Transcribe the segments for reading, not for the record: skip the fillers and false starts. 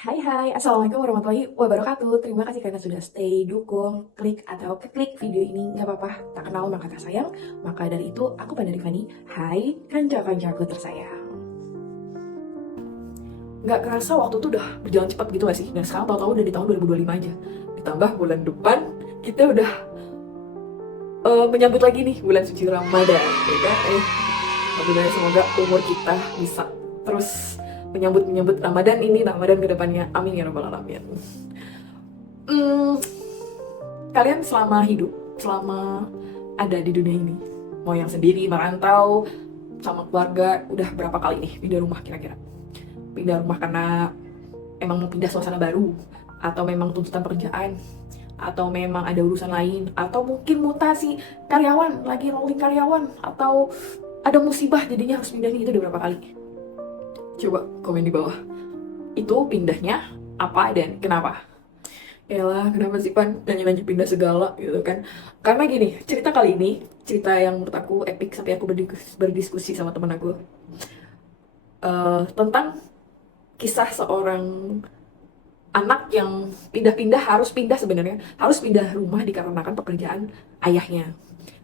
Hai, Assalamualaikum warahmatullahi wabarakatuh. Terima kasih karena sudah stay, dukung, klik atau klik video ini. Nggak apa-apa, tak kenal maka tak sayang. Maka dari itu, aku Panda Rifani. Hai, kanca-kancaku tersayang. Nggak kerasa waktu itu udah berjalan cepat gitu gak sih? Dan sekarang tahu-tahu udah di tahun 2025 aja. Ditambah bulan depan, kita udah menyambut lagi nih bulan suci Ramadan. Ya kan? Alhamdulillah, semoga umur kita bisa terus menyambut Ramadan ini, Ramadan kedepannya. Amin ya rabbal alamin. Hmm, Kalian selama hidup, selama ada di dunia ini, mau yang sendiri, merantau, sama keluarga, udah berapa kali nih pindah rumah kira-kira? Pindah rumah karena emang mau pindah suasana baru, atau memang tuntutan pekerjaan, atau memang ada urusan lain, atau mungkin mutasi karyawan, lagi rolling karyawan, atau ada musibah jadinya harus pindah nih, itu udah berapa kali? Coba komen di bawah. Itu pindahnya apa dan kenapa? Yalah, kenapa sih Pan nanya-nanya pindah segala gitu kan? Karena gini, cerita kali ini, cerita yang menurut aku epic sampai aku berdiskusi sama temen aku tentang kisah seorang anak yang pindah-pindah harus pindah sebenarnya, harus pindah rumah dikarenakan pekerjaan ayahnya.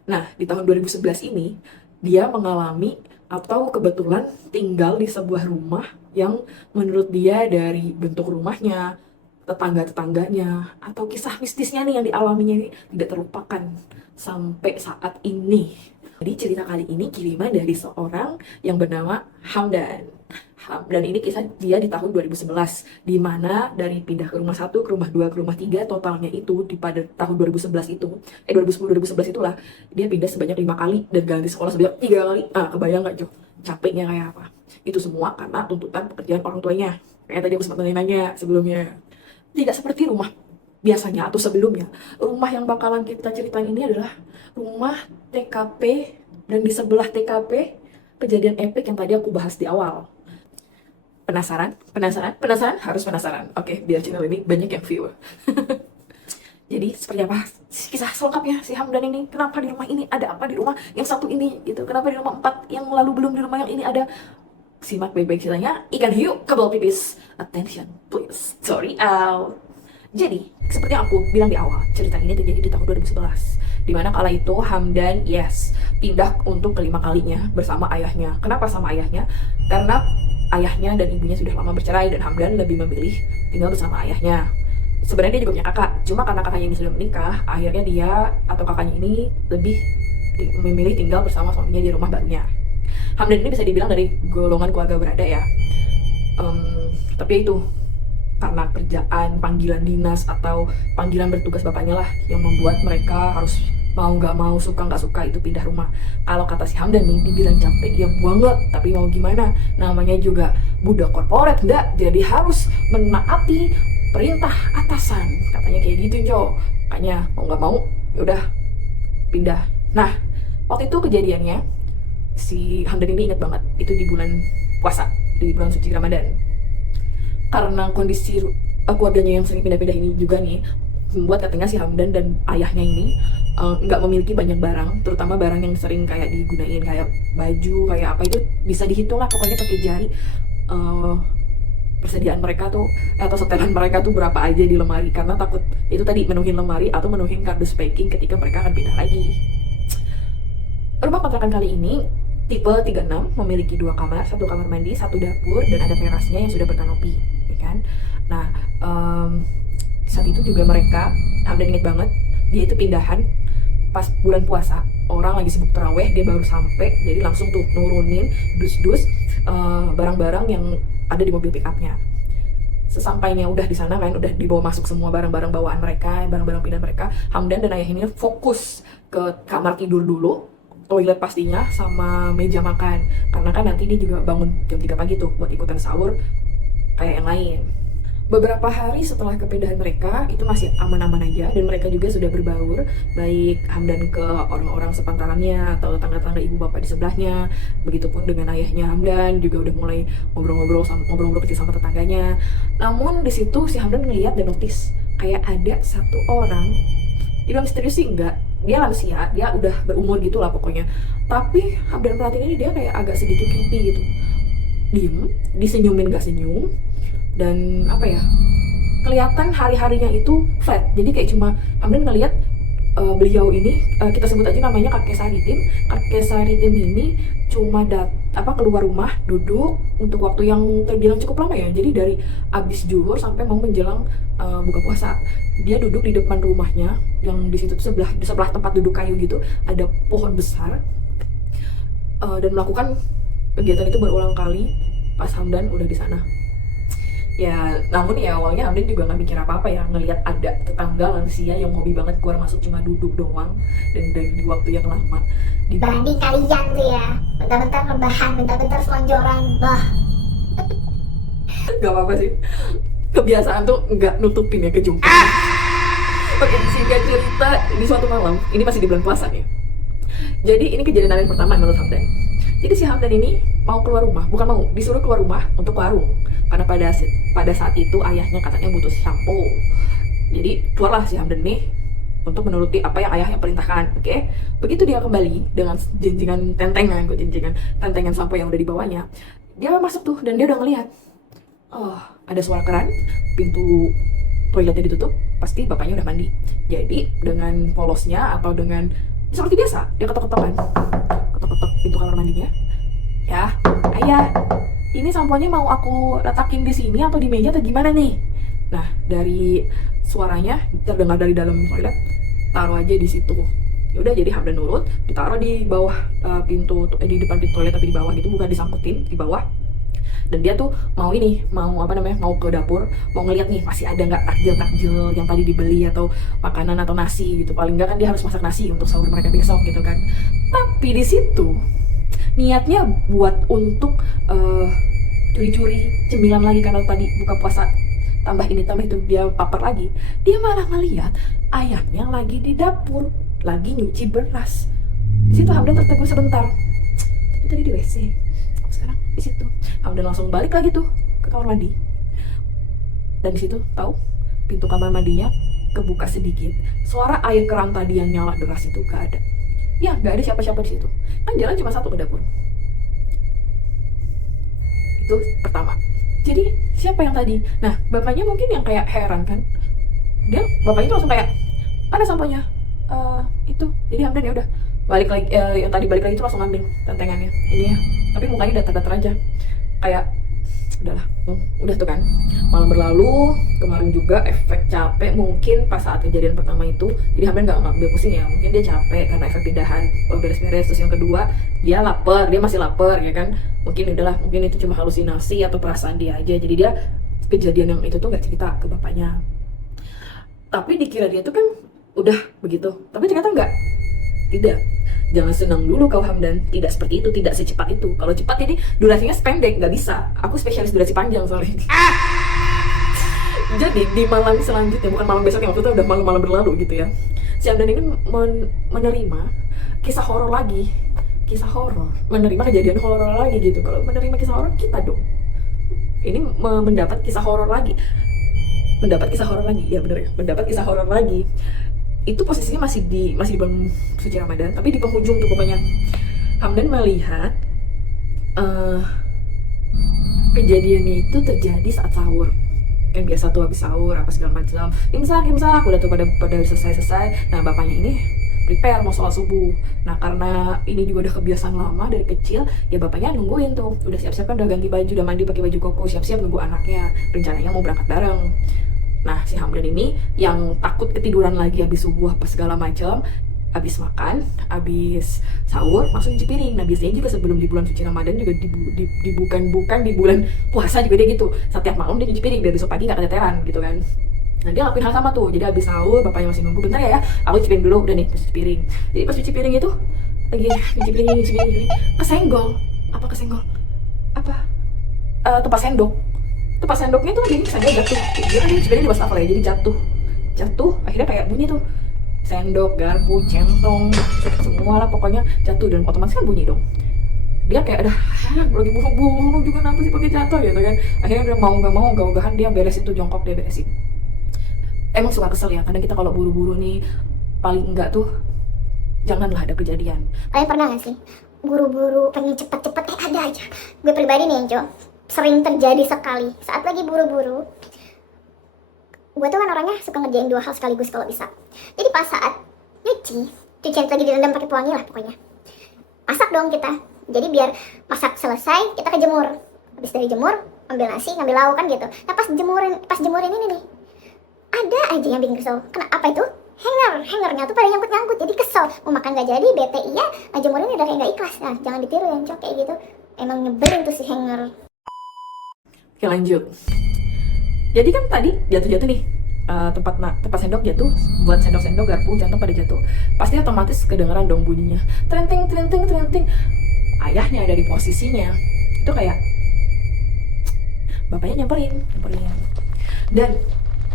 Nah, di tahun 2011 ini, dia mengalami atau kebetulan tinggal di sebuah rumah yang menurut dia dari bentuk rumahnya, tetangga-tetangganya, atau kisah mistisnya nih yang dialaminya ini tidak terlupakan sampai saat ini. Jadi cerita kali ini kiriman dari seorang yang bernama Hamdan. Dan ini kisah dia di tahun 2011, di mana dari pindah ke rumah satu, ke rumah dua, ke rumah tiga, totalnya itu di pada tahun 2011 itu, 2010-2011 itulah, dia pindah sebanyak 5 kali dan ganti sekolah sebanyak 3 kali. Kebayang nggak Jo? Capeknya kayak apa? Itu semua karena tuntutan pekerjaan orang tuanya. Kayak tadi aku sempat nanya sebelumnya. Tidak seperti rumah biasanya atau sebelumnya. Rumah yang bakalan kita ceritain ini adalah rumah TKP, dan di sebelah TKP kejadian epic yang tadi aku bahas di awal. Penasaran? Penasaran? Penasaran? Harus penasaran. Oke, biar channel ini banyak yang view. Jadi seperti apa kisah selengkapnya si Hamdan ini? Kenapa di rumah ini? Ada apa di rumah yang satu ini? Gitu. Kenapa di rumah 4 yang lalu belum di rumah yang ini ada? Simak baik-baik ceritanya. Ikan hiu, kabel pipis. Attention, please. Sorry out. Jadi, seperti yang aku bilang di awal, cerita ini terjadi di tahun 2011. Dimana kala itu Hamdan, yes, pindah untuk kelima kalinya bersama ayahnya. Kenapa sama ayahnya? Karena ayahnya dan ibunya sudah lama bercerai dan Hamdan lebih memilih tinggal bersama ayahnya. Sebenarnya dia juga punya kakak, cuma karena kakaknya ini sudah menikah, akhirnya dia atau kakaknya ini lebih memilih tinggal bersama suaminya di rumah barunya. Hamdan ini bisa dibilang dari golongan keluarga berada ya. Tapi itu karena kerjaan, panggilan dinas atau panggilan bertugas bapaknya lah yang membuat mereka harus mau nggak mau, suka nggak suka itu pindah rumah. Kalau kata si Hamdan nih, dibilang capek ya banget, tapi mau gimana? Namanya juga budak korporat, enggak, jadi harus menaati perintah atasan. Katanya kayak gitu, Jo. Makanya mau nggak mau, ya udah pindah. Nah, waktu itu kejadiannya si Hamdan ini ingat banget, itu di bulan puasa, di bulan suci Ramadan. Karena kondisi keluarganya yang sering pindah-pindah ini juga nih membuat katanya si Hamdan dan ayahnya ini nggak memiliki banyak barang, terutama barang yang sering kayak digunain kayak baju, kayak apa itu bisa dihitung lah pokoknya pakai jari. uh, Persediaan mereka tuh atau setelan mereka tuh berapa aja di lemari, karena takut itu tadi menuhin lemari atau menuhin kardus packing ketika mereka akan pindah lagi. Rumah kontrakan kali ini tipe 36, memiliki 2 kamar, 1 kamar mandi, 1 dapur, dan ada terasnya yang sudah berkanopi, ya kan? Nah, saat itu juga mereka, Hamdan inget banget, dia itu pindahan pas bulan puasa, orang lagi sibuk terawih, dia baru sampai, jadi langsung tuh nurunin dus-dus barang-barang yang ada di mobil pickupnya. Sesampainya udah di sana kan, udah dibawa masuk semua barang-barang bawaan mereka, barang-barang pindah mereka, Hamdan dan ayah ini fokus ke kamar tidur dulu, toilet pastinya, sama meja makan. Karena kan nanti dia juga bangun jam 3 pagi tuh buat ikutan sahur kayak yang lain. Beberapa hari setelah kepindahan mereka, itu masih aman-aman aja, dan mereka juga sudah berbaur, baik Hamdan ke orang-orang sepantarannya atau tetangga-tetangga ibu bapak di sebelahnya. Begitupun dengan ayahnya Hamdan juga udah mulai ngobrol-ngobrol kecil sama tetangganya. Namun di situ si Hamdan ngeliat dan notice kayak ada satu orang, dibilang misterius sih enggak, dia lansia, dia udah berumur gitu lah pokoknya. Tapi Hamdan perhatiin ini dia kayak agak sedikit creepy gitu. Diem, disenyumin gak senyum, dan apa ya, kelihatan hari-harinya itu flat. Jadi kayak cuma Hamdan ngelihat beliau ini, kita sebut aja namanya kakek Saritin. Kakek Saritin ini cuma keluar rumah, duduk untuk waktu yang terbilang cukup lama ya. Jadi dari abis zuhur sampai mau menjelang buka puasa, dia duduk di depan rumahnya yang di situ tuh di sebelah tempat duduk kayu gitu ada pohon besar, dan melakukan kegiatan itu berulang kali pas Hamdan udah di sana. Ya, namun ya awalnya Hamdan juga nggak mikir apa-apa ya, ngelihat ada tetangga lansia yang hobi banget keluar masuk cuma duduk doang, dan dari waktu yang lama. Banding kalian tuh ya, bentar-bentar rebahan, bentar-bentar selonjoran, bah. Gak apa-apa sih, kebiasaan tuh nggak nutupin ya kejungkilan. Oke, singkat cerita, di suatu malam, ini masih di bulan puasa ya. Jadi ini kejadian yang pertama menurut Hamdan. Jadi si Hamdan ini mau keluar rumah, bukan mau, disuruh keluar rumah untuk warung. Karena pada saat itu ayahnya katanya butuh shampoo. Jadi keluarlah si Hamdan nih untuk menuruti apa yang ayahnya perintahkan. Oke. Begitu dia kembali dengan jenjingan tentengan sampo yang udah dibawanya, dia masuk tuh dan dia udah ngelihat, oh, ada suara keran, pintu toiletnya ditutup, pasti bapaknya udah mandi. Jadi dengan polosnya atau dengan seperti biasa, dia ketok-ketokan, ketok-ketok pintu kamar mandinya. Ya, ayah, ini samponya mau aku letakin di sini atau di meja atau gimana nih? Nah, dari suaranya terdengar dari dalam toilet, taruh aja di situ. Ya udah, jadi Hamdan nurut, ditaruh di bawah di depan pintu toilet tapi di bawah gitu, bukan disangkutin di bawah. Dan dia tuh mau mau ke dapur, mau ngeliat nih masih ada nggak takjil yang tadi dibeli atau makanan atau nasi gitu. Paling nggak kan dia harus masak nasi untuk sahur mereka besok gitu kan. Tapi di situ niatnya buat untuk curi-curi cemilan lagi karena tadi buka puasa, tambah ini tambah itu, dia papar lagi. Dia malah ngeliat ayahnya lagi di dapur lagi nyuci beras. Di situ Hamdan tertegun sebentar, tapi tadi di WC, sekarang di situ. Hamdan langsung balik lagi tuh ke kamar mandi, dan di situ tahu pintu kamar mandinya kebuka sedikit. Suara air keran tadi yang nyala deras itu gak ada. Ya, gak ada siapa-siapa di situ. Kan jalan cuma satu ke dapur. Itu pertama. Jadi siapa yang tadi? Nah, bapaknya mungkin yang kayak heran kan. Bapaknya tuh langsung kayak, mana samponya? Itu. Jadi Hamdan ya udah balik lagi, yang tadi balik lagi tuh langsung ngambil tentengannya. Ini ya. Tapi mukanya datar-datar aja. Kayak udahlah, udah tuh kan. Malam berlalu, kemarin juga efek capek mungkin pas saat kejadian pertama itu. Jadi Hamdan nggak ambil pusing ya, mungkin dia capek karena efek pindahan, beres-beres. Terus yang kedua, dia masih lapar ya kan. Mungkin itu cuma halusinasi atau perasaan dia aja. Jadi dia kejadian yang itu tuh nggak cerita ke bapaknya. Tapi dikira dia tuh kan udah begitu, tapi ternyata enggak. Tidak. Jangan senang dulu kau Hamdan, tidak seperti itu, tidak secepat itu. Kalau cepat ini durasinya pendek, nggak bisa. Aku spesialis durasi panjang soalnya. Jadi di malam selanjutnya, bukan malam besoknya, waktu itu udah malam-malam berlalu gitu ya, si Hamdan ini menerima kisah horor lagi. Menerima kejadian horor lagi gitu. Kalau menerima kisah horor, kita dong ini mendapat kisah horor lagi. Ya bener ya, mendapat kisah horor lagi. Itu posisinya masih di bulan suci Ramadan, tapi di penghujung tuh pokoknya. Hamdan melihat kejadiannya itu terjadi saat sahur. Kan biasa tuh habis sahur apa segala macam, imsak udah tuh pada selesai. Nah, bapaknya ini prepare mau sholat subuh. Nah, karena ini juga udah kebiasaan lama dari kecil, ya bapaknya nungguin tuh, udah siap-siap kan, udah ganti baju, udah mandi pakai baju koko, siap-siap nunggu anaknya, rencananya mau berangkat bareng. Nah, si Hamdan ini yang takut ketiduran lagi habis subuh apa segala macam, habis makan, habis sahur langsung nyuci piring. Nah, biasanya juga sebelum di bulan suci Ramadan juga bukan di bulan puasa juga dia gitu. Setiap malam dia nyuci piring biar besok pagi nggak keteteran gitu kan. Nah, dia lakuin hal sama tuh. Jadi habis sahur, bapaknya masih nunggu, bentar ya, aku cuci piring dulu, udah nih, cuci piring. Jadi pas cuci piring itu lagi nyuci piring, kesenggol. Tempat sendoknya tuh lagi sendok jatuh. Dia kan cuci piring di wastafel ya, jadi jatuh. Akhirnya kayak bunyi tuh, sendok, garpu, centong, semua lah pokoknya jatuh, dan otomatis kan bunyi dong. Dia kayak lagi buru-buru juga, kenapa sih pakai jatuh gitu kan. Akhirnya dia mau nggak mau gak dia beresin tuh, jongkok dia beresin. Emang suka kesel ya, kadang kita kalau buru-buru nih, paling enggak tuh janganlah ada kejadian. Kalian pernah gak sih buru-buru pengen cepet-cepet, ada aja. Gue pribadi nih Jo, sering terjadi sekali saat lagi buru-buru. Gue tuh kan orangnya suka ngerjain 2 hal sekaligus kalau bisa. Jadi pas saat cucian lagi direndam pakai pewangi lah pokoknya. Masak dong kita. Jadi biar masak selesai kita kejemur. Habis dari jemur, ambil nasi, ngambil lauk kan gitu. Nah pas jemurin ini nih, ada aja yang bikin kesel. Kenapa itu? Hangernya tuh pada nyangkut-nyangkut, jadi kesel. Mau makan gak jadi, bete iya, jemurin udah kayak gak ikhlas. Nah jangan ditiru yang cowok kayak gitu. Emang nyebelin tuh si hanger. Oke, lanjut. Jadi kan tadi jatuh-jatuh nih, tempat sendok jatuh, buat sendok-sendok garpu jantung pada jatuh, pasti otomatis kedengeran dong bunyinya, trenting trenting trenting. Ayahnya ada di posisinya, itu kayak bapaknya nyamperin. Dan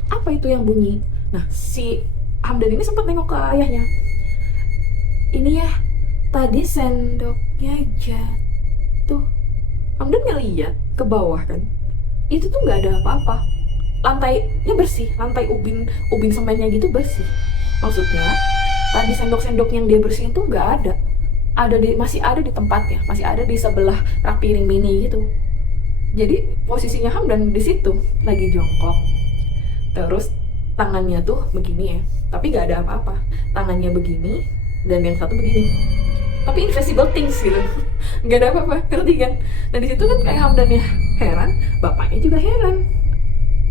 apa itu yang bunyi? Nah, si Hamdan ini sempat nengok ke ayahnya. Ini ya, tadi sendoknya jatuh. Hamdan ngeliat ke bawah kan, itu tuh nggak ada apa-apa, lantainya bersih, lantai ubin semennya gitu bersih. Maksudnya tadi sendok-sendok yang dia bersihin tuh nggak ada, masih ada di tempatnya, masih ada di sebelah rak piring mini gitu. Jadi posisinya Hamdan di situ lagi jongkok, terus tangannya tuh begini ya, tapi nggak ada apa-apa, tangannya begini dan yang satu begini, tapi invisible things gitu, nggak ada apa-apa, ngerti kan? Nah di situ kan kayak Hamdan ya heran, bapaknya juga heran,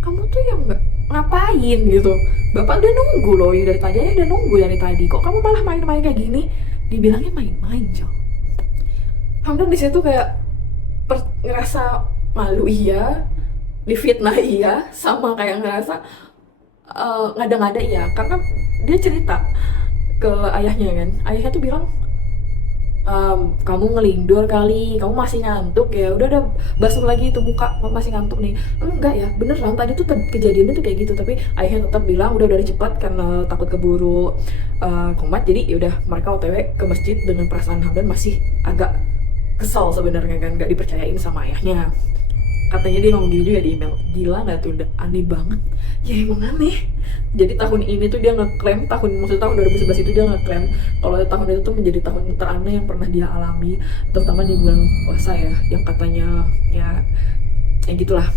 kamu tuh yang nggak ngapain gitu, bapak udah nunggu loh, dari tadi aja udah nunggu dari tadi, kok kamu malah main-main kayak gini? Dibilangnya main-main Jo. Hamdan di situ kayak ngerasa malu iya, difitnah iya, sama kayak ngerasa ngada-ngada iya, karena dia cerita ke ayahnya kan, ayahnya tuh bilang, kamu ngelindur kali, kamu masih ngantuk ya, udah basuh lagi itu muka, masih ngantuk nih. Enggak ya, beneran tadi tuh kejadiannya tuh kayak gitu, tapi ayahnya tetap bilang udah cepat karena takut keburu komat. Jadi yaudah mereka OTW ke masjid dengan perasaan Hamdan masih agak kesal sebenarnya kan, nggak dipercayain sama ayahnya. Katanya dia ngomong gini juga di email, gila nggak tuh, udah aneh banget ya, emang aneh. Jadi tahun ini tuh dia ngeklaim, maksudnya tahun 2011 itu dia ngeklaim kalau tahun itu tuh menjadi tahun teraneh yang pernah dia alami, terutama di bulan puasa ya, yang katanya ya gitulah,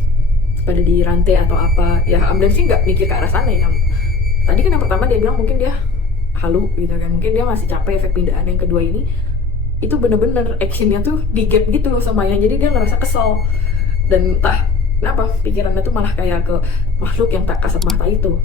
pada dirantai atau apa ya. Hamdan sih nggak mikir ke arah sana ya. Tadi kan yang pertama dia bilang mungkin dia halu gitu kan, mungkin dia masih capek efek pindahan. Yang kedua ini itu bener-bener actionnya tuh di gap gitu loh sama yang, jadi dia ngerasa kesel. Dan entah kenapa pikirannya tuh malah kayak ke makhluk yang tak kasat mata itu.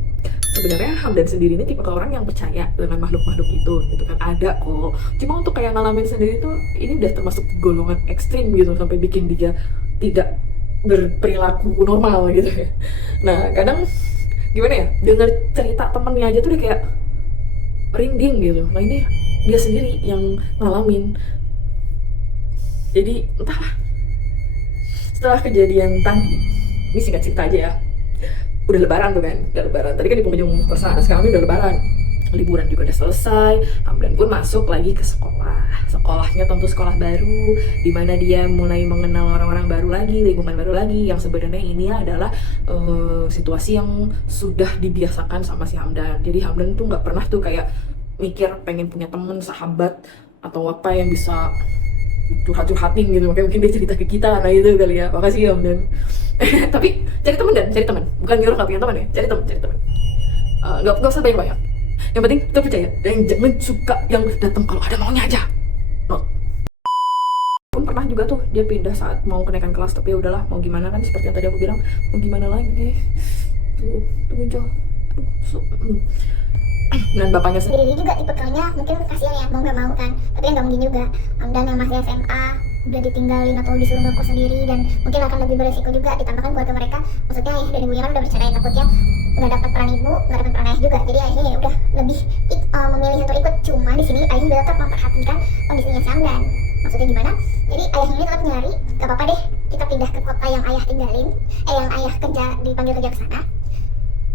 Sebenarnya Hamdan sendiri ini tipe orang yang percaya dengan makhluk-makhluk itu gitu kan, ada kok. Cuma untuk kayak ngalamin sendiri tuh ini udah termasuk golongan ekstrim gitu, sampai bikin dia tidak berperilaku normal gitu ya. Nah kadang gimana ya, denger cerita temennya aja tuh dia kayak merinding gitu. Nah ini dia sendiri yang ngalamin. Jadi entahlah, setelah kejadian tadi, ini singkat cerita aja ya, udah lebaran tuh kan, udah lebaran, tadi kan di penghujung puasa, sekarang ini udah lebaran, liburan juga udah selesai, Hamdan pun masuk lagi ke sekolahnya tentu sekolah baru, dimana dia mulai mengenal orang-orang baru lagi, lingkungan baru lagi, yang sebenarnya ini adalah situasi yang sudah dibiasakan sama si Hamdan. Jadi Hamdan tuh nggak pernah tuh kayak mikir pengen punya temen, sahabat, atau apa yang bisa curhat-curhatin gitu, makanya mungkin dia cerita ke kita. Nah itu kali ya, makasih ya Om Dan. Tapi cari teman, bukan nyuruh nggak punya teman ya, cari teman. Nggak usah banyak, yang penting kita percaya, dan jangan suka yang datang kalau ada maunya aja. No. Pun pernah juga tuh dia pindah saat mau kenaikan kelas, tapi ya udahlah, mau gimana kan, seperti yang tadi aku bilang, mau gimana lagi. Tunggu Jo. Dan bapaknya Sendiri juga tipikalnya mungkin kasihan ya, mau nggak mau kan, tapi yang nggak mungkin juga. Hamdan yang masih SMA udah ditinggalin atau disuruh ngekos sendiri, dan mungkin akan lebih beresiko juga, ditambahkan keluarga mereka, maksudnya ayah dan ibunya kan udah bercerai, takutnya nggak dapat peran ibu, nggak dapat peran ayah juga. Jadi ayahnya ya udah lebih memilih untuk ikut. Cuma di sini ayah juga tetap memperhatikan kondisinya si Hamdan. Maksudnya gimana? Jadi ayahnya ini tetap nyari, gak apa-apa deh kita pindah ke kota yang ayah tinggalin, yang ayah kerja, dipanggil kerja ke sana.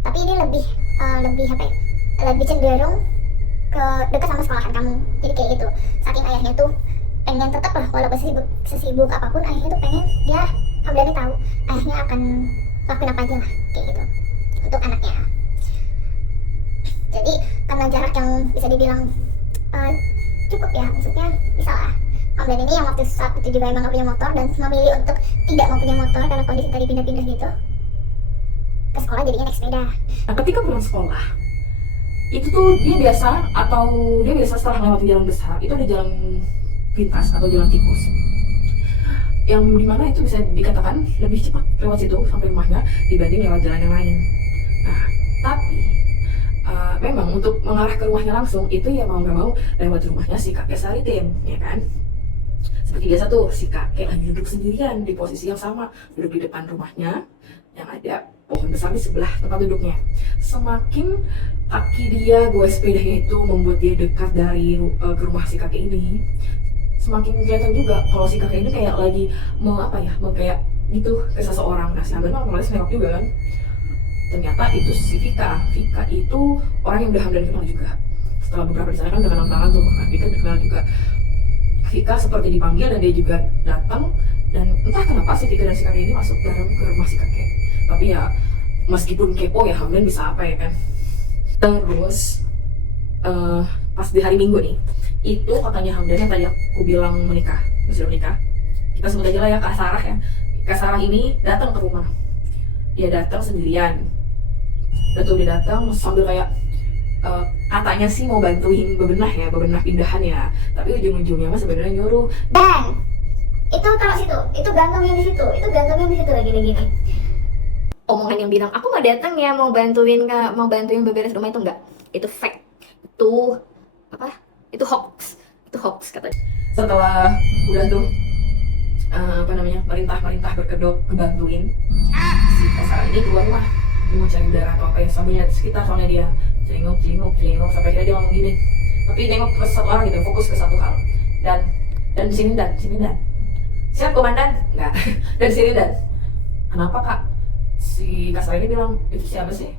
Tapi ini lebih apa ya, lebih cenderung ke dekat sama sekolahan kamu. Jadi kayak gitu, saking ayahnya tuh pengen tetap lah, walaupun sesibuk apapun, ayahnya tuh pengen dia, Hamdan tahu ayahnya akan lakuin apa aja lah kayak gitu untuk anaknya. Jadi karena jarak yang bisa dibilang cukup ya, maksudnya bisa lah Hamdan ini yang waktu saat itu juga emang gak punya motor dan memilih untuk tidak mempunyai motor karena kondisi tadi pindah-pindah gitu ke sekolah, jadinya naik sepeda. Nah, ketika pulang sekolah, itu tuh dia biasa setelah melewati jalan besar, itu ada jalan pintas atau jalan tikus. Yang dimana itu bisa dikatakan lebih cepat lewat situ sampai rumahnya dibanding lewat jalan yang lain. Nah, tapi memang untuk mengarah ke rumahnya langsung itu ya mau nggak mau lewat rumahnya si kakek Saritin, ya kan? Seperti biasa tuh si kakek lagi duduk sendirian di posisi yang sama, duduk di depan rumahnya yang ada pohon besar di sebelah tempat duduknya. Semakin kaki dia goes sepedanya itu membuat dia dekat dari ke rumah si kakek ini, semakin kelihatan juga kalau si kakek ini kayak lagi mau kayak gitu ke seseorang. Nah, si Hamdan malah nengok juga kan. Ternyata itu si Vika itu orang yang udah Hamdan kenal juga. Setelah beberapa di sana kan udah kenal tangan tuh, nah Vika dikenal juga. Vika seperti dipanggil dan dia juga datang, dan entah kenapa si Vika dan si kakek ini masuk dalam ke rumah si kakek. Tapi ya meskipun kepo ya Hamdan bisa apa ya kan. Terus pas di hari Minggu nih, itu katanya Hamdan yang tadi aku bilang sudah menikah. Kita sebut aja lah ya Kak Sarah ya. Kak Sarah ini datang ke rumah. Dia datang sendirian. Dia datang sambil kayak katanya sih mau bantuin bebenah pindahan ya. Tapi ujung-ujungnya mah sebenarnya nyuruh, Dan itu taruh situ, itu gantungnya di situ, itu gantungnya di situ gini-gini. Omongan yang bilang aku nggak datang ya mau bantuin beberes rumah itu enggak, itu fake, itu hoax katanya. Setelah udah tuh merintah berkedok kebantuin, si Kak Sarah ini keluar rumah mau cari udara atau apa ya, sambil lihat sekitar, soalnya dia celinguk sampai akhirnya dia ngomong gini, tapi nengok ke satu orang gitu, fokus ke satu hal. Dan sini dan siap komandan enggak. Dan sini dan kenapa Kak? Si Kak Sarah ini bilang, itu siapa sih?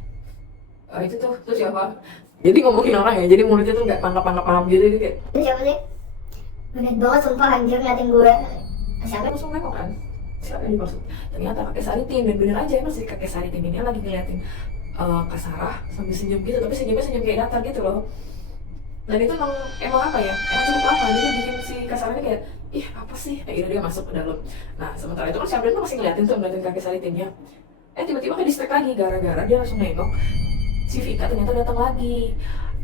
Itu siapa? Jadi ngomongin orang ya, jadi mulutnya tuh nggak pangkap gitu, jadi kayak Itu siapa sih? Bener banget sumpah, anjir ngeliatin gue. Siapa? langsung nengok kan, siapa yang dimaksud? Ternyata kakek Saritin, dan bener aja emang si kakek Saritin ini lagi ngeliatin Kak Sarah sambil senyum gitu, tapi senyum kayak datar gitu loh. Dan itu emang apa ya, emang cukup lama, jadi bikin si Kak Sarah ini kayak, ih apa sih? Akhirnya dia masuk ke dalam. Nah sementara itu kan si Hamdan tuh masih ngeliatin kakek Saritinnya. Tiba-tiba kayak distract lagi, gara-gara dia langsung nengok si Vika ternyata datang lagi.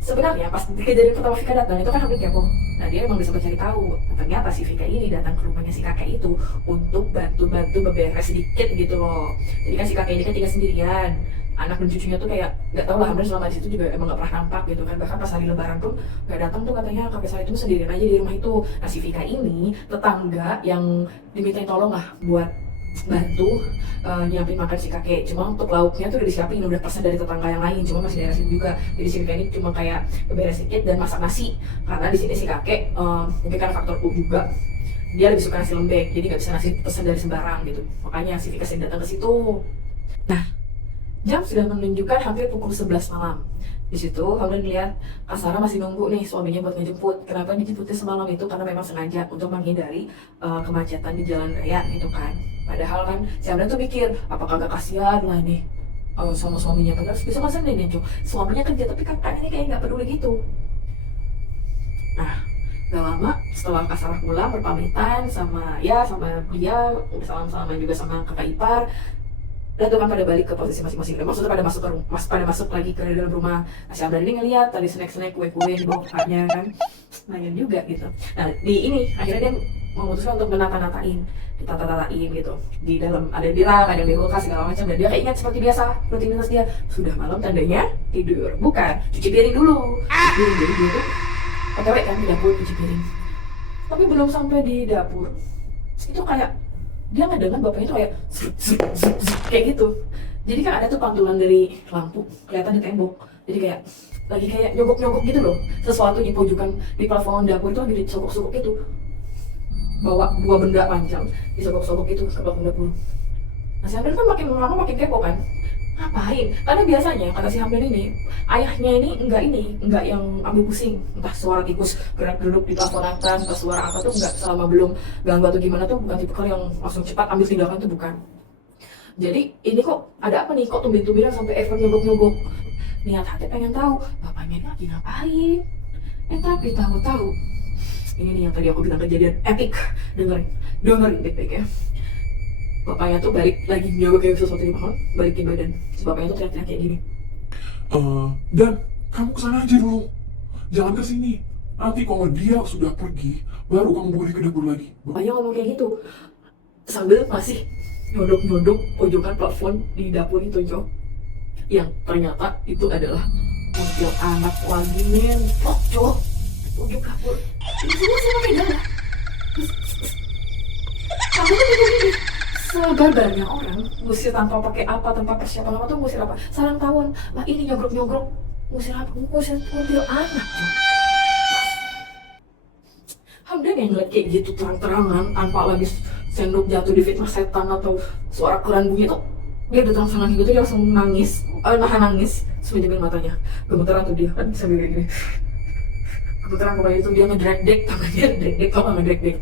Sebenarnya pas kejadian pertama Vika datang itu kan Hamdan kepo. Nah dia emang bisa cari tahu. Nah, ternyata si Vika ini datang ke rumahnya si kakek itu untuk bantu beberes sedikit gitu loh. Jadi kan si kakek ini kan tinggal sendirian. Anak dan cucunya tuh kayak nggak tahu lah, Hamdan selama di situ juga emang nggak pernah nampak gitu kan. Bahkan pas hari Lebaran pun nggak datang tuh, katanya kakek saya itu sendirian aja di rumah itu. Nah si Vika ini tetangga yang dimintain tolong lah buat bantu nyiapin makan si kakek. Cuma untuk lauknya tuh udah disiapin, udah pesan dari tetangga yang lain, cuma masih daerah sini juga. Jadi si Vika ini cuma kayak beberes sedikit dan masak nasi, karena di sini si kakek mungkin karena faktor U juga, dia lebih suka nasi lembek, jadi nggak bisa nasi pesan dari sembarang gitu. Makanya si Vika sering datang ke situ. Nah jam sudah menunjukkan hampir pukul 11 malam. Di situ Hamdan lihat Kak Sarah masih nunggu nih suaminya buat ngejemput. Kenapa dijemputnya semalam itu? Karena memang sengaja untuk menghindari kemacetan di jalan raya gitu kan. Padahal kan si Hamdan tuh mikir, apakah gak kasihan lah nih sama suaminya, padahal bisa masa nih suaminya kerja tapi kakaknya ini kayak nggak peduli gitu. Nah gak lama setelah Kak Sarah pulang berpamitan sama dia, salam-salaman juga sama kakak ipar, dan tuh kan pada balik ke posisi masing-masing. Maksudnya pada masuk lagi ke dalam rumah. Nah, si Hamdan ini ngeliat tadi snack kue-kue di bawah kakaknya kan, lumayan juga gitu. Nah di ini akhirnya dia memutuskan untuk menata-natain gitu. Di dalam ada di rak, ada di kulkas segala macam, dan dia kayak ingat seperti biasa rutinitas dia, sudah malam tandanya tidur, bukan cuci piring dulu. Jadi dia tuh OTW kan di dapur cuci piring. Tapi belum sampai di dapur itu kayak dia ngedengar bapaknya tuh kayak zuk, kayak gitu. Jadi kan ada tuh pantulan dari lampu kelihatan di tembok. Jadi kayak lagi kayak nyogok gitu loh. Sesuatu di pojokan di plafon dapur itu lagi disogok-sogok gitu. Bawa dua benda panjang disogok-sogok gitu ke plafon dapur. Nah si Hamdan kan makin lama makin kepo kan. Ngapain? Karena biasanya kata si Hamdan ini, ayahnya ini enggak yang ambil pusing. Entah suara tikus gerak-geruk di plafon atas, entah suara apa tuh enggak, selama belum ganggu atau gimana tuh bukan tipikal yang langsung cepat ambil tindakan tuh bukan. Jadi ini kok ada apa nih, kok tumben-tumbenan sampai effort nyogok-nyogok. Niat hati pengen tahu bapaknya ini lagi ngapain. Tapi tahu-tahu Ini nih yang tadi aku bilang kejadian epic. Dengerin baik-baik ya. Bapaknya tuh balik lagi nyoba kayak sesuatu di pohon, balikin badan. Terus bapaknya tuh teriak-teriak kayak gini. Dan kamu kesana aja dulu, jangan ke sini. Nanti kalau dia sudah pergi, baru kamu boleh ke dapur lagi. Bapaknya ngomong kayak gitu sambil masih nyodok-nyodok pojokan plafon di dapur itu, Jo. Yang ternyata itu adalah kuntil anak lagi mentok, Jo. Pojok dapur. Ini semua sama kayak darah. Kamu tuh mikir gini, sebarbarnya orang ngusir tanpa pakai apa, tanpa persiapan apa tuh ngusir apa? Sarang tawon. Lah ini nyogrok-nyogrok ngusir apa? Ngusir kuntil anak, Jo. Hamdan yang ngeliat kayak gitu terang-terangan tanpa lagi sendok jatuh di fitnah setan atau suara keran bunyi tuh, dia udah terang-terangan gitu, dia langsung nangis, nahan nangis semenjamkan matanya. Gemeteran tuh dia kan sambil kayak gini. Gemeteran pokoknya itu dia ngedrek-dek tangannya, drek-dek, tau gak ngedrek-dek?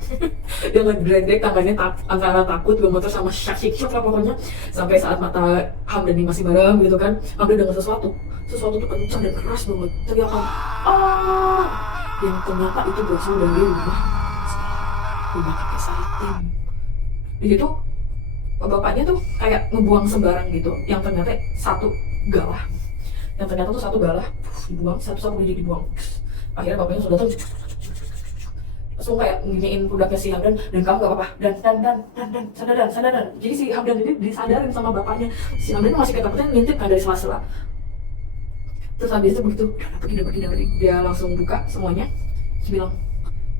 Dia ngedrek-dek tangannya antara takut, gemeter sama shock lah pokoknya. Sampai saat mata Hamdan ini masih merem gitu kan, Hamdan dengar sesuatu tuh kencang dan keras banget, teriakan ah, yang ternyata itu berasal dari rumah kakek Saritim. Di situ bapaknya tuh kayak ngebuang sembarang gitu, yang ternyata satu galah, dibuang satu biji dibuang. Akhirnya bapaknya sudah tahu, langsung kayak nginiin pundaknya si Hamdan, dan kamu gak apa-apa, dan sadar. Jadi si Hamdan ini disadarin sama bapaknya. Si Hamdan masih ketakutan, ngintip kan dari sela-sela. Terus habis itu begitu, udah pergi, dia langsung buka semuanya. Terus bilang,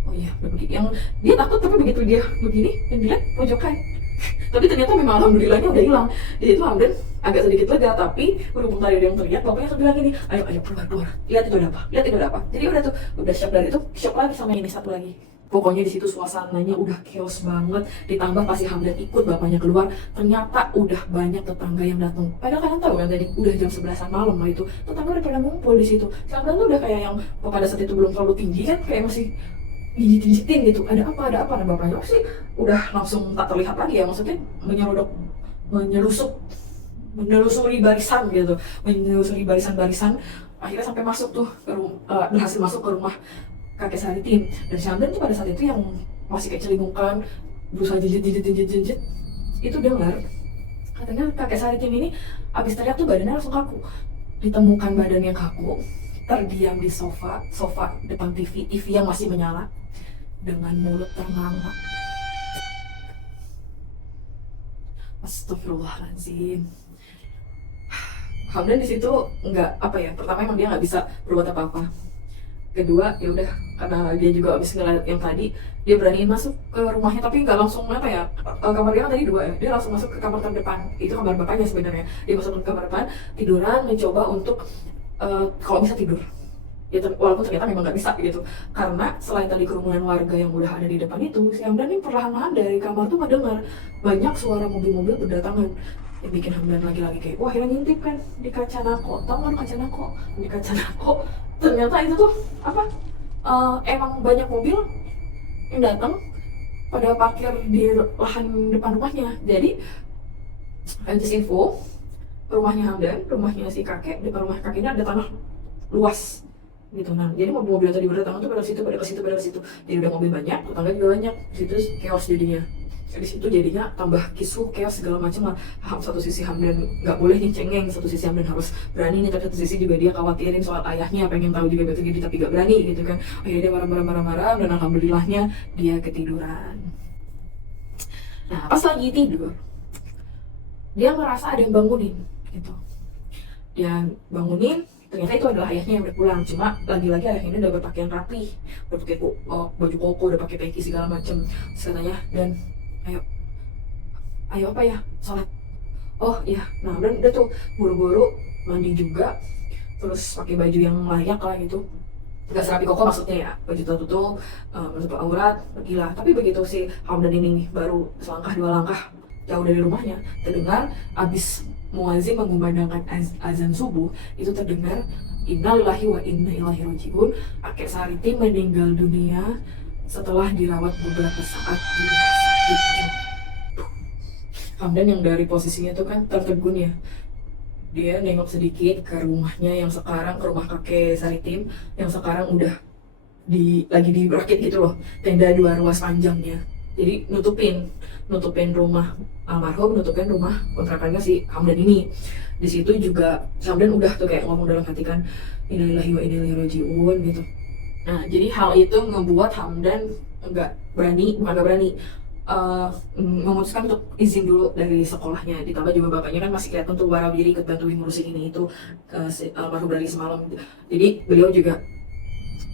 oh iya, udah pergi. Yang dia takut, tapi begitu dia begini, yang dilihat pojokan. Tapi ternyata memang alhamdulillahnya udah hilang. Di situ Hamdan agak sedikit lega, tapi berhubung tadi ada yang teriak, bapaknya langsung bilang gini, ayo keluar, lihat itu ada apa. Jadi udah shock dari itu, shock lagi sama ini satu lagi. Pokoknya di situ suasananya udah chaos banget. Ditambah pasti Hamdan ikut bapaknya keluar, ternyata udah banyak tetangga yang datang. Padahal kalian tahu kan tadi udah jam 11-an malam lah itu, tetangga udah pada ngumpul di situ. Si Hamdan tuh udah kayak yang pada saat itu belum terlalu tinggi kan, kayak masih dijitin gitu. Ada apa? Nah bapaknya sih udah langsung tak terlihat lagi ya, maksudnya menelusuri barisan gitu, menelusuri barisan. Akhirnya sampai masuk tuh ke berhasil masuk ke rumah kakek Saritim. Dan si Hamdan tuh pada saat itu yang masih kayak celingukan, berusaha jejit, itu dengar katanya kakek Saritim ini abis teriak tuh badannya langsung kaku. Ditemukan badan yang kaku, terdiam di sofa depan TV yang masih menyala dengan mulut ternganga. Astagfirullahaladzim. Hamdan di situ nggak apa ya, pertama emang dia nggak bisa berbuat apa-apa. Kedua ya udah, karena dia juga abis ngeliat yang tadi, dia beraniin masuk ke rumahnya, tapi nggak langsung apa ya, kamar dia kan tadi 2 ya, dia langsung masuk ke kamar terdepan. Itu kamar bapaknya sebenarnya. Dia masuk ke kamar depan, tiduran, mencoba untuk kalau bisa tidur ya, walaupun ternyata memang nggak bisa gitu, karena selain tadi kerumunan warga yang udah ada di depan itu, si Hamdan ini perlahan-lahan dari kamar tuh mendengar banyak suara mobil-mobil berdatangan, yang bikin Hamdan lagi-lagi kayak wah, akhirnya ngintip kan di kaca nako. Tau kan di kaca nako ternyata itu tuh apa, emang banyak mobil yang datang pada parkir di lahan depan rumahnya. Jadi just info, rumahnya Hamdan, rumahnya si kakek, depan rumah kakeknya ada tanah luas gitu. Nah jadi mobil-mobil yang tadi berdatangan tuh pada ke situ, jadi udah mobil banyak, tetangga juga banyak, situ chaos jadinya. Di situ jadinya tambah kisruh, chaos segala macam lah. Satu sisi Hamdan nggak boleh nih cengeng, satu sisi Hamdan harus berani nih, tapi satu sisi juga dia khawatirin soal ayahnya, pengen tahu juga betul jadi tapi nggak berani gitu kan. Akhirnya dia marah, dan alhamdulillahnya dia ketiduran. Nah pas lagi tidur, dia ngerasa ada yang bangunin gitu. Dia bangunin, ternyata itu adalah ayahnya yang udah pulang. Cuma lagi-lagi ayahnya udah berpakaian rapi, udah pakai baju koko, udah pakai peci segala macem. Katanya, dan ayo apa ya, sholat. Oh iya, nah udah tuh buru-buru mandi juga, terus pakai baju yang layak lah gitu, nggak serapi koko maksudnya ya, baju tertutup, menutup aurat, pergilah. Tapi begitu si Hamdan ini baru selangkah 2 langkah jauh dari rumahnya, terdengar abis muazin mengumandangkan azan subuh, itu terdengar innalillahi wa inna ilaihi rajiun, kakek Saritim meninggal dunia setelah dirawat beberapa saat di rumah sakit. Hamdan yang dari posisinya tuh kan tertegun ya, dia nengok sedikit ke rumahnya yang sekarang, ke rumah kakek Saritim yang sekarang udah lagi dirakit gitu loh, tenda 2 ruas panjangnya. Jadi nutupin rumah almarhum, nutupin rumah kontrakannya si Hamdan ini. Di situ juga Hamdan udah tuh kayak ngomong dalam hati kan, innalillahi wa inna ilaihi raji'un gitu. Nah, jadi hal itu ngebuat Hamdan bukan nggak berani, memutuskan untuk izin dulu dari sekolahnya. Ditambah juga bapaknya kan masih kelihatan tuh warawiri ikut bantuin ngurusin ini itu si almarhum dari semalam. Jadi beliau juga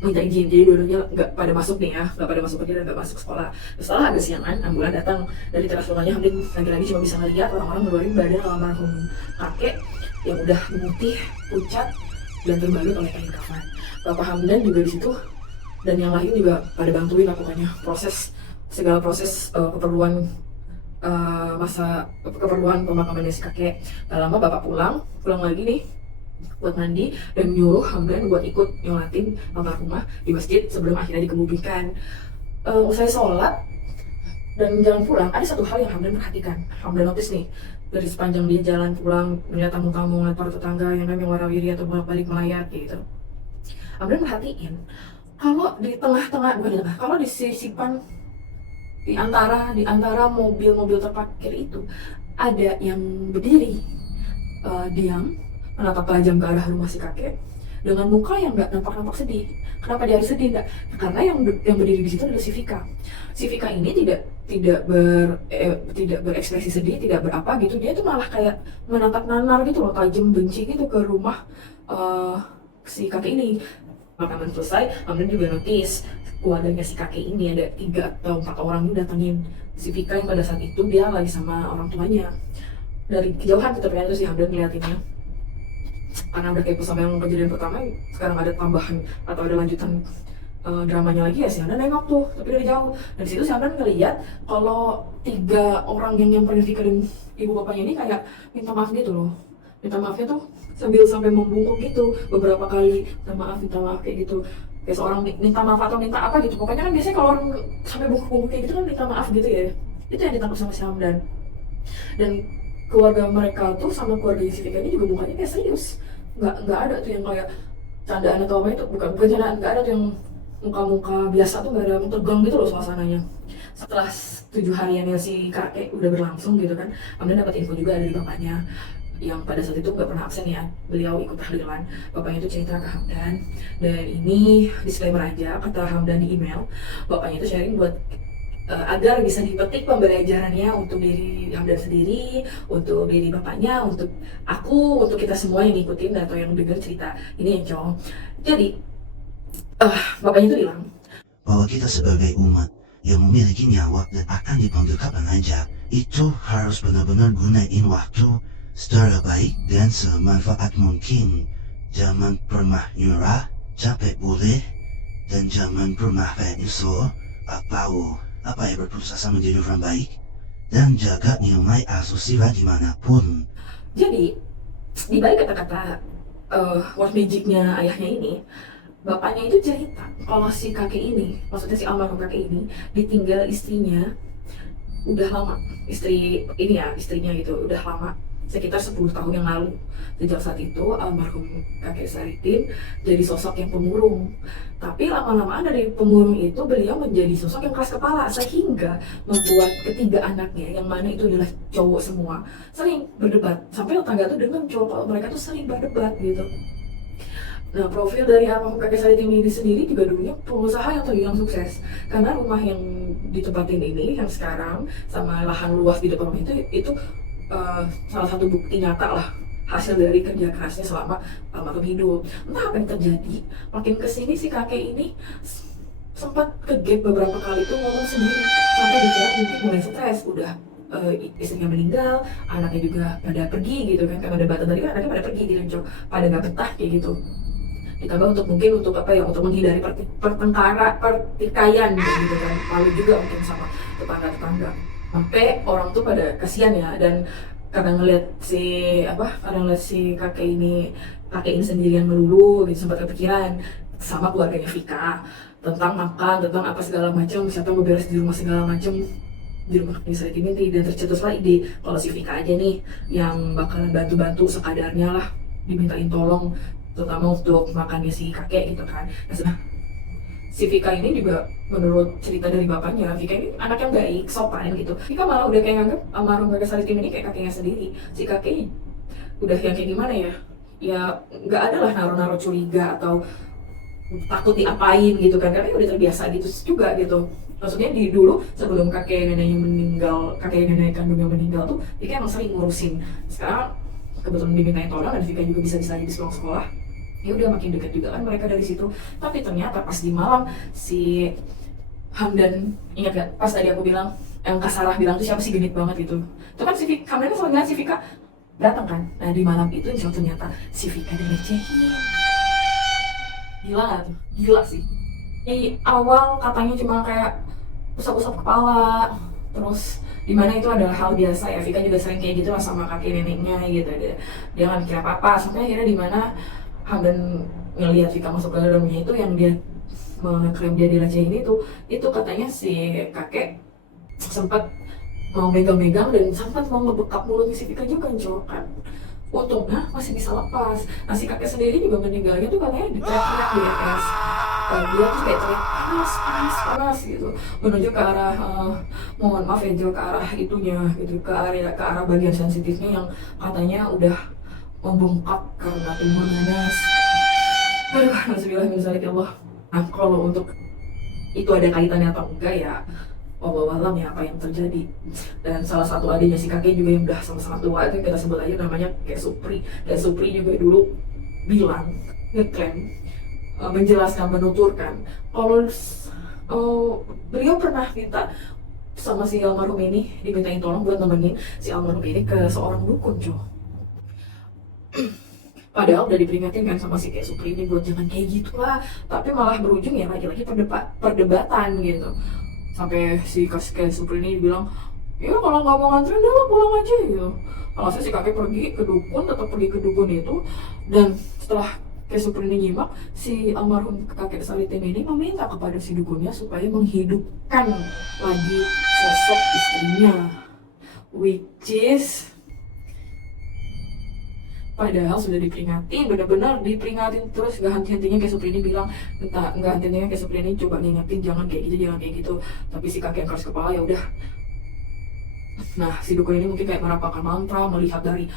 minta izin, jadi dua-duanya nggak pada masuk nih ya, nggak pada masuk kerja dan nggak masuk sekolah. Setelah agak siangan, ambulan datang dari teras rumahnya. Hamdan lagi-lagi cuma bisa ngeliat orang-orang ngeluarin badan almarhum kakek yang udah memutih, pucat, dan terbalut oleh kain kafan. Bapak Hamdan juga di situ dan yang lain juga pada bantuin lakukannya segala proses keperluan keperluan pemakamannya si kakek. Gak lama bapak pulang lagi nih buat mandi dan nyuruh Hamdan buat ikut nyolatin almarhumah di masjid sebelum akhirnya dikebumikan. Usai sholat dan jalan pulang, ada satu hal yang Hamdan perhatikan. Hamdan notice nih, dari sepanjang dia jalan pulang melihat tamu-tamu, para tetangga yang warawiri atau balik melayat gitu. Hamdan perhatiin kalau di tengah-tengah, bukan di tengah, kalau di sisipan di antara mobil-mobil terparkir itu ada yang berdiri diam menatap tajam ke arah rumah si kakek dengan muka yang nggak nampak sedih. Kenapa dia harus sedih? Nggak, karena yang berdiri di situ adalah si Vika. Si Vika ini tidak berekspresi sedih, tidak berapa gitu. Dia tuh malah kayak menatap nanar gitu loh, tajam benci gitu ke rumah si kakek ini. Makanan selesai, Hamdan juga notice keluarganya si kakek ini ada 3 atau 4 orang yang datengin si Vika yang pada saat itu dia lagi sama orang tuanya. Dari kejauhan gitu ternyata si Hamdan ngeliatinnya. Karena udah kepo sama yang kejadian pertama, sekarang ada tambahan atau ada lanjutan dramanya lagi ya, si Hamdan nengok tuh, tapi dari jauh. Dan disitu si Hamdan ngeliat kalau 3 orang yang nyamperin Vika dan ibu bapaknya ini kayak minta maaf gitu loh. Minta maafnya tuh sampai membungkuk gitu beberapa kali, minta maaf kayak gitu, kayak seorang minta maaf atau minta apa gitu. Pokoknya kan biasanya kalau orang sampai bungkuk-bungkuk kayak gitu kan minta maaf gitu ya. Itu yang ditangkap sama si Hamdan. Dan keluarga mereka tuh sama keluarga si Vika ini juga bukannya kayak serius, nggak ada tuh yang kayak candaan atau apa itu, bukan candaan, nggak ada tuh yang muka-muka biasa tuh, nggak ada, tegang gitu loh suasananya. Setelah 7 hariannya si kakek udah berlangsung gitu kan, Hamdan dapat info juga dari bapaknya yang pada saat itu nggak pernah absen ya, beliau ikut tahlilan. Bapaknya itu cerita ke Hamdan, dan ini disclaimer aja, kata Hamdan di email, bapaknya itu sharing buat agar bisa dipetik pembelajarannya untuk diri Hamdan sendiri, untuk diri bapaknya, untuk aku, untuk kita semua yang ngikutin atau yang dengar cerita ini ya cowok. Jadi bapaknya itu bilang bahwa kita sebagai umat yang memiliki nyawa dan akan dipanggil kapan aja, itu harus benar-benar gunain waktu secara baik dan semanfaat mungkin. Jangan pernah nyerah, capek boleh, dan jangan pernah kayak nyesel atau berputus asa menjadi orang baik, dan jaga nilai asusila dimanapun. Jadi di balik kata-kata word magicnya ayahnya ini, bapaknya itu cerita kalau si kakek ini, maksudnya si almarhum kakek ini, ditinggal istrinya udah lama. Istrinya gitu udah lama, sekitar 10 tahun yang lalu. Sejak saat itu almarhum kakek Saridin jadi sosok yang pemurung. Tapi lama-lamaan dari pemurung itu beliau menjadi sosok yang keras kepala, sehingga membuat ketiga anaknya, yang mana itu adalah cowok semua, sering berdebat. Sampai tetangga tuh dengar cowok kalau mereka tuh sering berdebat gitu. Nah, profil dari almarhum kakek Saridin ini sendiri juga dulunya pengusaha yang terbilang sukses. Karena rumah yang ditempatin ini, yang sekarang, sama lahan luas di depan rumah itu salah satu bukti nyata lah hasil dari kerja kerasnya selama almarhum hidup. Entah apa yang terjadi, makin kesini si kakek ini sempat kegap beberapa kali tuh ngomong sendiri, sampai dikira mungkin mulai stres, udah istrinya meninggal, anaknya juga pada pergi gitu kan, karena debatan tadi kan anaknya pada pergi gitu, pada nggak betah kayak gitu. Ditambah untuk menghindari pertikaian gitu kan, lalu juga mungkin sama tetangga-tetangga. Sampai orang tuh pada kasihan ya, dan karena ngeliat si kakek ini sendirian melulu gitu, sempat kepikiran sama keluarganya Vika tentang makan, tentang apa segala macam, siapa yang beberes di rumah segala macam di rumah kakek ini. Dan tercetuslah ide kalau si Vika aja nih yang bakalan bantu-bantu sekadarnya lah, dimintain tolong terutama untuk makannya si kakek gitu kan. Nah, si Vika ini juga menurut cerita dari bapaknya, Vika ini anak yang baik, sopan gitu. Vika malah udah kayak nganggep almarhum kakek Saritim ini kayak kakeknya sendiri. Si kakek udah yang kayak gimana ya? Ya nggak ada lah naruh-naruh curiga atau takut diapain gitu kan, karena udah terbiasa gitu juga gitu. Maksudnya di dulu sebelum kakek neneknya meninggal, kakek nenek kandungnya meninggal tuh Vika emang sering ngurusin. Sekarang kebetulan dimintain tolong dan Vika juga bisa-bisa aja bisa pulang sekolah, ya udah makin dekat juga kan mereka dari situ. Tapi ternyata pas di malam si Hamdan, ingat gak pas tadi aku bilang yang Kak Sarah bilang tuh siapa sih genit banget gitu, itu kan si Vika, Hamdan kan selalu bilang si Vika datang kan. Nah di malam itu insya Allah ternyata si Vika dilecehin. Gila gak tuh? Gila sih. Di awal katanya cuma kayak usap-usap kepala, terus dimana itu adalah hal biasa ya. Vika juga sering kayak gitu lah sama kakek neneknya gitu. Dia nggak mikir apa-apa. Sampai akhirnya dimana Hamdan ngelihat Vika masuk ke dalamnya itu yang dia mengklaim dia dilecehin itu katanya si kakek sempat mau megang-megang dan sempat mau ngebekap mulutnya si Vika juga cowok kan. Untungnya masih bisa lepas. Nah si kakek sendiri juga meninggalnya tuh katanya diteriak-teriak di atas. Dia tuh kayak teriak panas, panas, panas gitu, menuju ke arah mohon maaf ya Jo, ke arah itunya gitu, ke arah bagian sensitifnya yang katanya udah membengkak karena tumor ganas. Aduh, nasibullah min zalik ya Allah. Nah kalau untuk itu ada kaitannya atau enggak ya wallahu alam ya apa yang terjadi. Dan salah satu adiknya si kakek juga yang udah sama-sama tua itu kita sebut aja namanya kayak Supri, dan Supri juga dulu bilang ngeklaim menjelaskan, menuturkan kalau beliau pernah minta sama si almarhum ini, dimintain tolong buat nemenin si almarhum ini ke seorang dukun Jo. Padahal udah diperingatin kan sama si kayak Supri ini buat jangan kayak gitu lah, tapi malah berujung ya lagi-lagi perdebatan gitu. Sampai si kayak Supri ini bilang, ya kalau nggak mau nganterin udah lo pulang aja gitu. Alhasil si kakek pergi ke dukun, tetap pergi ke dukun itu, dan setelah kayak Supri ini nyimak, si almarhum kakek Saritim ini meminta kepada si dukunnya supaya menghidupkan lagi sosok istrinya, which is padahal sudah diperingatin, benar-benar diperingatin terus gak henti-hentinya kayak Supri ini bilang, entah gak henti-hentinya kayak Supri ini coba ngingetin jangan kayak gitu, jangan kayak gitu, tapi si kakek yang keras kepala ya udah. Nah si dukun ini mungkin kayak merapalkan mantra, melihat dari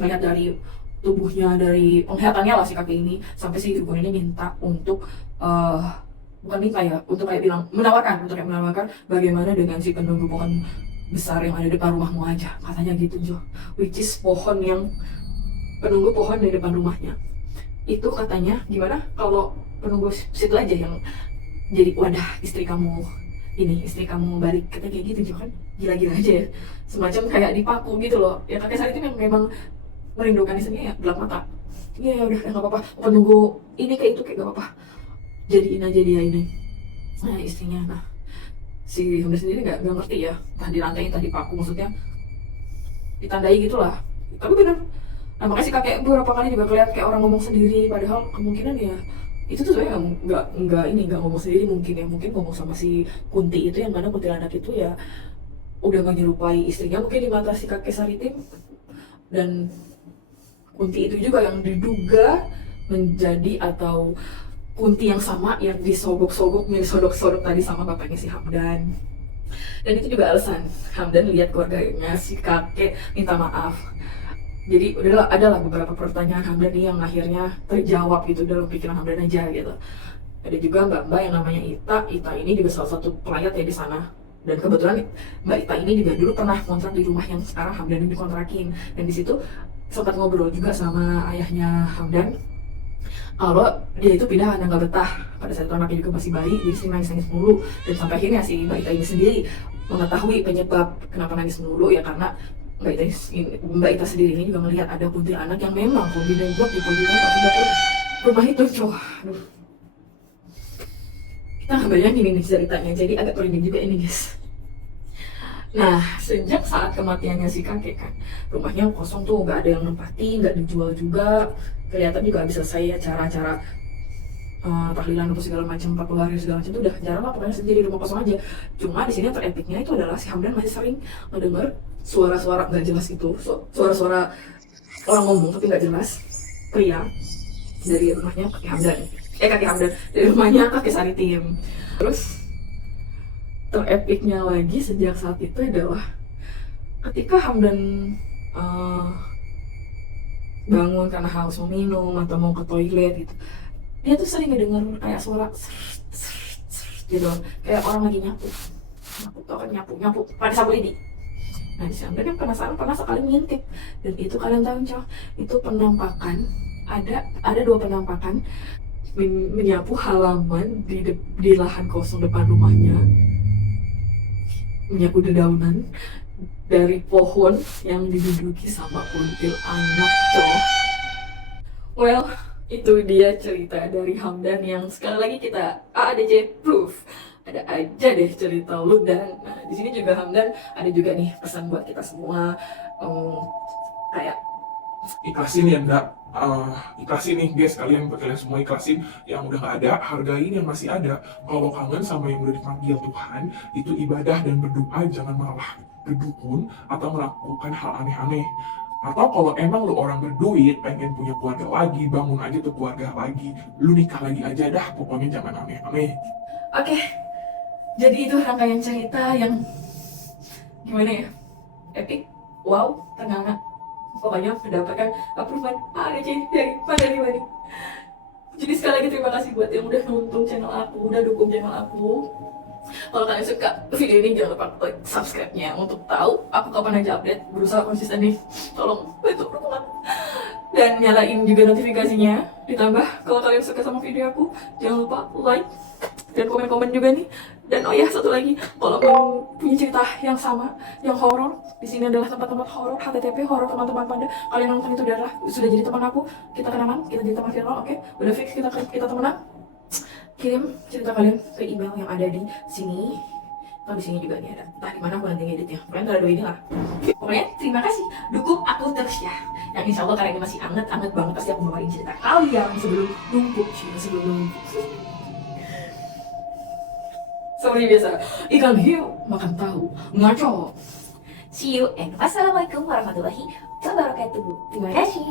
melihat dari tubuhnya, dari penglihatannya lah si kakek ini, sampai si dukun ini minta untuk bukan minta ya, untuk kayak bilang menawarkan bagaimana dengan si penunggu pohon besar yang ada depan rumahmu aja, katanya gitu Jo, which is pohon yang penunggu pohon di depan rumahnya itu katanya gimana kalau penunggu situ aja yang jadi wadah istri kamu balik, katanya kayak gitu Jo kan, gila-gila aja ya, semacam kayak dipaku gitu loh ya. Kakek Sari itu memang merindukan istrinya ya gelap mata, ya udah nggak apa-apa, penunggu ini kayak itu kayak gak apa-apa, jadiin aja dia ini istrinya. Nah si Hamdan sendiri nggak ngerti ya, entah dirantai entah dipaku, maksudnya ditandai gitulah, tapi bener. Nah makanya si kakek beberapa kali juga kelihatan kayak orang ngomong sendiri, padahal kemungkinan ya itu tuh sebenarnya nggak ngomong sendiri, mungkin ngomong sama si Kunti itu, yang mana kuntilanak itu ya udah menyerupai istrinya mungkin di mata si kakek Saritim, dan Kunti itu juga yang diduga menjadi atau Kunti yang sama yang disodok-sodok tadi sama bapaknya si Hamdan. Dan itu juga alasan Hamdan lihat keluarganya si kakek minta maaf. Jadi udahlah, adalah beberapa pertanyaan Hamdan yang akhirnya terjawab gitu dalam pikiran Hamdan aja gitu. Ada juga mbak-mbak yang namanya Ita ini juga salah satu pelayat ya di sana. Dan kebetulan Mbak Ita ini juga dulu pernah kontrak di rumah yang sekarang Hamdan ini dikontrakin. Dan di situ sempat ngobrol juga sama ayahnya Hamdan kalau dia itu pindah karena nggak betah pada saat itu anaknya juga masih bayi, jadi sering nangis mulu. Dan sampai akhirnya si Mbak Ita ini sendiri mengetahui penyebab kenapa nangis mulu ya, karena Mbak Ita sendiri ini juga melihat ada kuntilanak yang memang nembok di pojokan rumah itu. Aduh, kita nggak bayangin ini ceritanya, jadi agak merinding juga ini guys. Nah, sejak saat kematiannya si kakek kan, rumahnya kosong tuh, nggak ada yang nempati, nggak dijual juga, kelihatan juga habis selesai acara-acara tahlilan atau segala macam, 40 hari segala macam itu udah jarang lah, pokoknya jadi rumah kosong aja. Cuma di sini yang terepiknya itu adalah si Hamdan masih sering mendengar suara-suara nggak jelas itu, suara-suara orang ngomong tapi nggak jelas, pria dari rumahnya kakek Hamdan. Kaki Hamdan dari rumahnya Kaki Sari Tim. Terus terepiknya lagi sejak saat itu adalah ketika Hamdan bangun karena haus mau minum atau mau ke toilet gitu, dia tuh sering ngedenger kayak suara gitu, kayak orang lagi nyapu tau kan, nyapu pakai sapu lidi. Nah di sana kan penasaran, pernah sekali ngintip, dan itu kalian tahu coy, itu penampakan, ada 2 penampakan menyapu halaman di lahan kosong depan rumahnya, menyapu dedaunan dari pohon yang diduduki sama kuntilanak coy. Well, itu dia cerita dari Hamdan yang sekali lagi kita AADC proof. Ada aja deh cerita lu. Dan nah, di sini juga Hamdan ada juga nih pesan buat kita semua, kayak Ikhlasin ya enggak, ikhlasin nih guys, kalian semua ikhlasin yang udah gak ada, hargain yang masih ada. Kalau kangen sama yang udah dipanggil Tuhan, itu ibadah dan berdoa, jangan malah berdukun atau melakukan hal aneh-aneh. Atau kalau emang lu orang berduit, pengen punya keluarga lagi, bangun aja tuh keluarga lagi, lu nikah lagi aja dah, pokoknya jangan aneh-aneh. oke. Jadi itu rangkaian cerita yang gimana ya, epic, wow, tengah. Pokoknya mendapatkan approval AADC dari Mani. Jadi sekali lagi terima kasih buat yang udah nonton channel aku, udah dukung channel aku. Kalau kalian suka video ini, jangan lupa klik subscribe-nya untuk tahu aku kapan aja update. Berusaha konsisten nih, tolong bantu dukungan. Dan nyalain juga notifikasinya. Ditambah kalau kalian suka sama video aku, jangan lupa like dan komen-komen juga nih. Dan oh ya, satu lagi, kalau mau punya cerita yang sama, yang horor, di sini adalah tempat-tempat horor, HTTP horor teman-teman Panda. Kalian nonton itu adalah sudah jadi teman aku, kita kenalan, kita jadi teman viral, oke? Udah fix kita temenan. Kirim cerita kalian ke email yang ada di sini. Atau di sini juga nih ada. Entah di mana aku nanti ngeditnya. Pokoknya ntar ada ini lah. Pokoknya terima kasih, dukung aku terus ya. Yang insya Allah kalian masih anget banget, pasti aku bawain cerita kalian sebelum numpuk. Seperti biasa, ikan hiu makan tahu ngaco. See you and wassalamualaikum warahmatullahi wabarakatuh. Terima kasih.